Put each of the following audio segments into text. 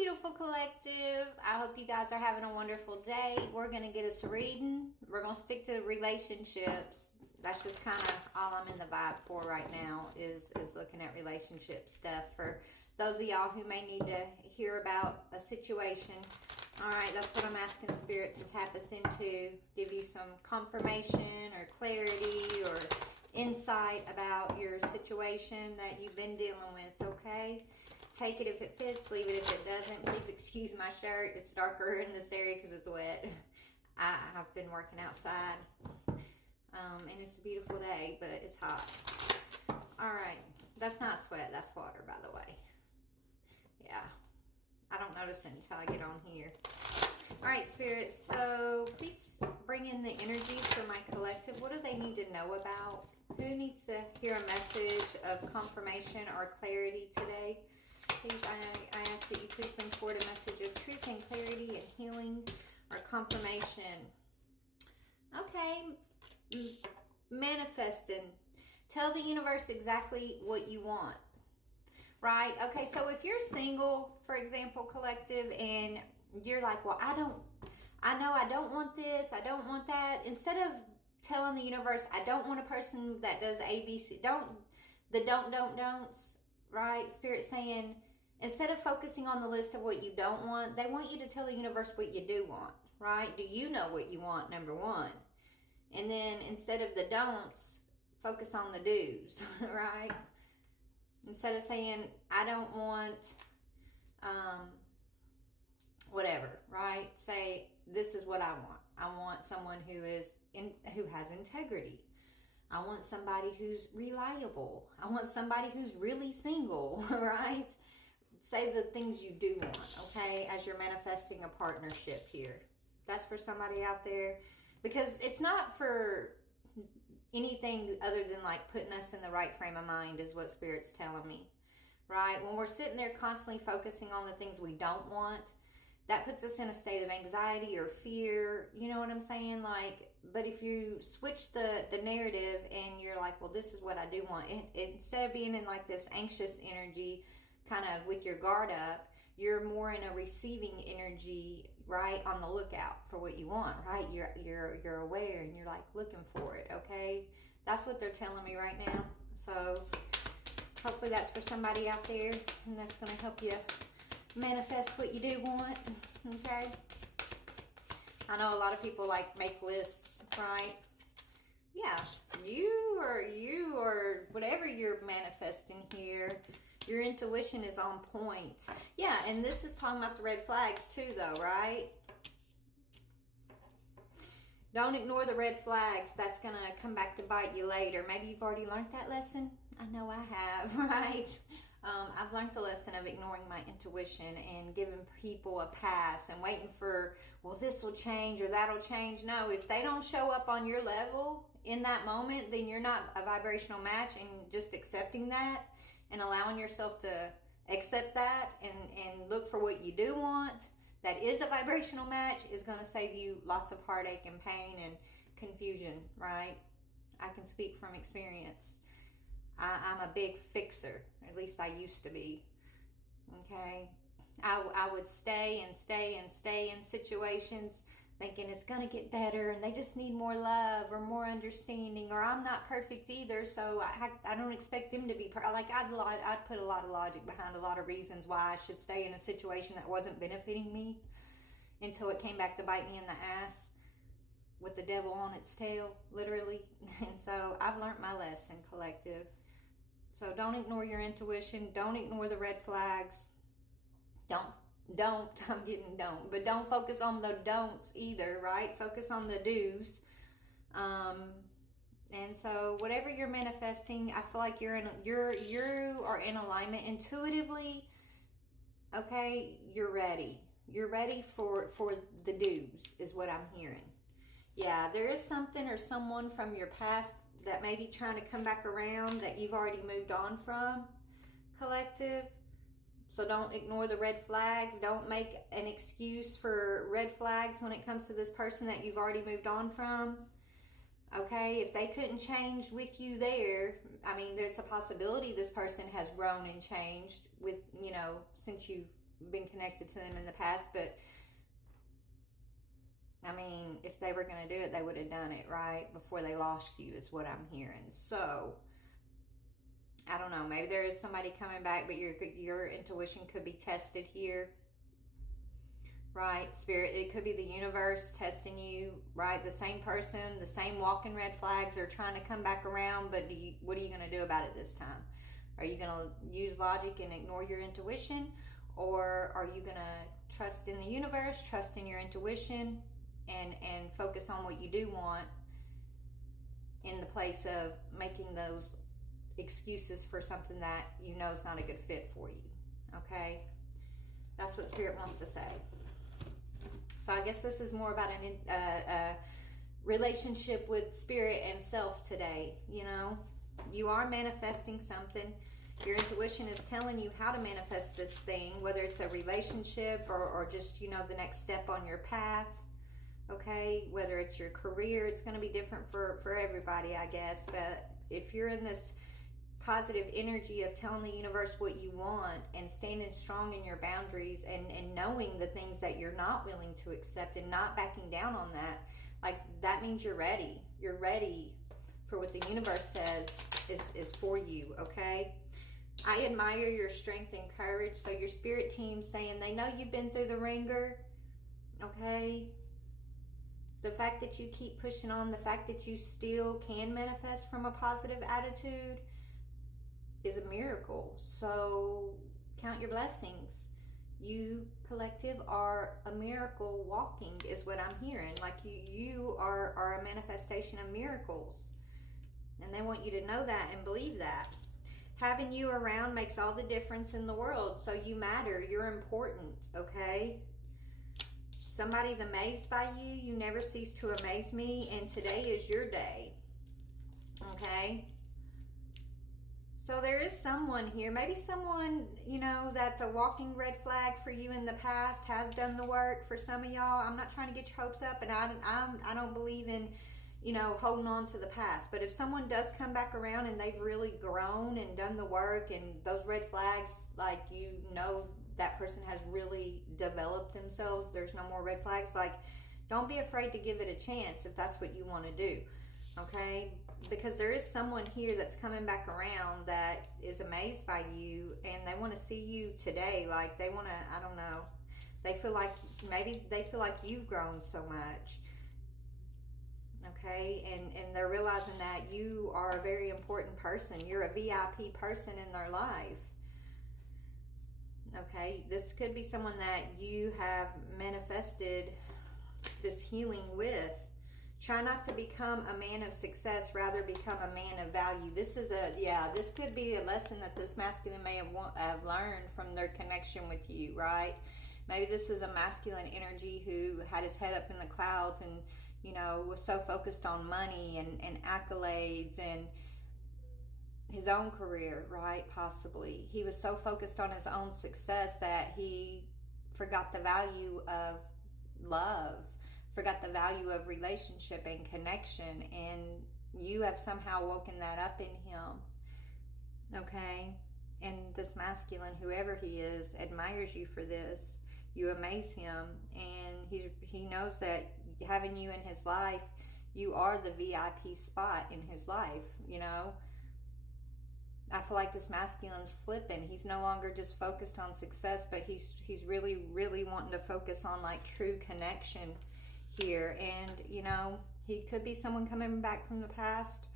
beautiful collective. I hope you guys are having a wonderful day. We're going to get us a reading. We're going to stick to relationships. That's just kind of all I'm in the vibe for right now is looking at relationship stuff for those of y'all who may need to hear about a situation. All right, that's what I'm asking Spirit to tap us into, give you some confirmation or clarity or insight about your situation that you've been dealing with, okay? Take it if it fits, leave it if it doesn't. Please excuse my shirt. It's darker in this area because it's wet. I've been working outside, and it's a beautiful day, but it's hot. All right, that's not sweat, that's water, by the way. Yeah, I don't notice it until I get on here. All right, Spirit, so please bring in the energies for my collective. What do they need to know about? Who needs to hear a message of confirmation or clarity today? Please, I ask that you please bring forward a message of truth and clarity and healing or confirmation. Okay, manifesting. Tell the universe exactly what you want. Right? Okay, so if you're single, for example, collective, and you're like, well, I know I don't want this, I don't want that. Instead of telling the universe, I don't want a person that does ABC, don'ts, right? Spirit saying, instead of focusing on the list of what you don't want, they want you to tell the universe what you do want, right? Do you know what you want, number one? And then instead of the don'ts, focus on the do's, right? Instead of saying, I don't want whatever, right? Say, this is what I want. I want someone who has integrity. I want somebody who's reliable. I want somebody who's really single, right? Say the things you do want, okay, as you're manifesting a partnership here. That's for somebody out there, because it's not for anything other than like putting us in the right frame of mind is what Spirit's telling me, right? When we're sitting there constantly focusing on the things we don't want, that puts us in a state of anxiety or fear, you know what I'm saying? Like, but if you switch the narrative and you're like, well, this is what I do want, instead of being in like this anxious energy, kind of with your guard up, you're more in a receiving energy, right? On the lookout for what you want, right? You're aware and you're like looking for it, okay? That's what they're telling me right now. So hopefully that's for somebody out there, and that's going to help you manifest what you do want, okay? I know a lot of people like make lists, right? Yeah, you or whatever you're manifesting here, your intuition is on point. Yeah, and this is talking about the red flags too, though, right? Don't ignore the red flags. That's going to come back to bite you later. Maybe you've already learned that lesson. I know I have, right? I've learned the lesson of ignoring my intuition and giving people a pass and waiting for, well, this will change or that'll change. No, if they don't show up on your level in that moment, then you're not a vibrational match, and just accepting that and allowing yourself to accept that and look for what you do want that is a vibrational match is going to save you lots of heartache and pain and confusion, right? I can speak from experience. I'm a big fixer. At least I used to be. Okay? I would stay in situations thinking it's going to get better and they just need more love or more understanding, or I'm not perfect either, so I don't expect them to be perfect. Like I'd put a lot of logic behind a lot of reasons why I should stay in a situation that wasn't benefiting me, until it came back to bite me in the ass with the devil on its tail, literally. And so I've learned my lesson, collective. So don't ignore your intuition. Don't ignore the red flags. Don't, but don't focus on the don'ts either, right? Focus on the do's. And so whatever you're manifesting, I feel like you are in alignment intuitively. Okay, you're ready. You're ready for the do's is what I'm hearing. Yeah, there is something or someone from your past that may be trying to come back around that you've already moved on from, collective. So don't ignore the red flags. Don't make an excuse for red flags when it comes to this person that you've already moved on from. Okay, if they couldn't change with you there, I mean, there's a possibility this person has grown and changed with, since you been connected to them in the past, but I mean, if they were going to do it, they would have done it, right? Before they lost you, is what I'm hearing. So, I don't know. Maybe there is somebody coming back, but your intuition could be tested here, right? Spirit, it could be the universe testing you, right? The same person, the same walking red flags are trying to come back around, but what are you going to do about it this time? Are you going to use logic and ignore your intuition? Or are you going to trust in the universe, trust in your intuition, and focus on what you do want in the place of making those excuses for something that you know is not a good fit for you? Okay? That's what Spirit wants to say. So I guess this is more about a relationship with Spirit and self today. You know, you are manifesting something. Your intuition is telling you how to manifest this thing, whether it's a relationship or just, you know, the next step on your path. Okay, whether it's your career, it's going to be different for everybody, I guess. But if you're in this positive energy of telling the universe what you want and standing strong in your boundaries and knowing the things that you're not willing to accept and not backing down on that, like, that means you're ready. You're ready for what the universe says is for you, okay? I admire your strength and courage. So your spirit team's saying they know you've been through the ringer, okay? The fact that you keep pushing on, the fact that you still can manifest from a positive attitude is a miracle. So count your blessings. You, collective, are a miracle walking, is what I'm hearing. Like you are a manifestation of miracles. And they want you to know that and believe that. Having you around makes all the difference in the world. So you matter. You're important, okay? Somebody's amazed by you. You never cease to amaze me. And today is your day. Okay? So there is someone here. Maybe someone, you know, that's a walking red flag for you in the past, has done the work for some of y'all. I'm not trying to get your hopes up. And I don't believe in, you know, holding on to the past. But if someone does come back around and they've really grown and done the work and those red flags, like, you know, that person has really developed themselves, there's no more red flags, like, don't be afraid to give it a chance if that's what you want to do, okay? Because there is someone here that's coming back around that is amazed by you and they want to see you today. Like, they want to, I don't know, they feel like, maybe they feel like you've grown so much, okay? And they're realizing that you are a very important person. You're a VIP person in their life. Okay, this could be someone that you have manifested this healing with. Try not to become a man of success, rather become a man of value. This is this could be a lesson that this masculine may have learned from their connection with you, right? Maybe this is a masculine energy who had his head up in the clouds and, you know, was so focused on money and accolades and his own career, right? Possibly. He was so focused on his own success that he forgot the value of love, forgot the value of relationship and connection, and you have somehow woken that up in him, okay? And this masculine, whoever he is, admires you for this. You amaze him, and he knows that having you in his life, you are the VIP spot in his life, you know? I feel like this masculine's flipping. He's no longer just focused on success, but he's really, really wanting to focus on, like, true connection here. And, you know, he could be someone coming back from the past,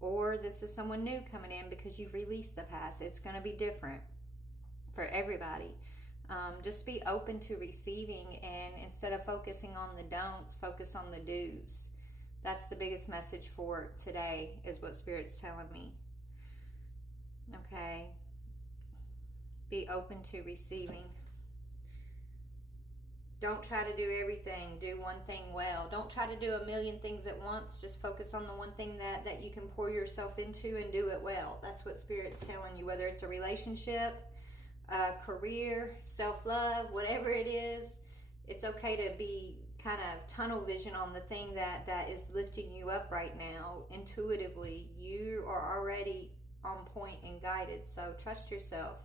or this is someone new coming in because you've released the past. It's going to be different for everybody. Just be open to receiving, and instead of focusing on the don'ts, focus on the do's. That's the biggest message for today, is what Spirit's telling me. Okay, be open to receiving. Don't try to do everything. Do one thing well. Don't try to do a million things at once. Just focus on the one thing that you can pour yourself into and do it well. That's what Spirit's telling you, whether it's a relationship, a career, self-love, whatever it is. It's okay to be kind of tunnel vision on the thing that is lifting you up right now. Intuitively, you are already on point and guided. So trust yourself.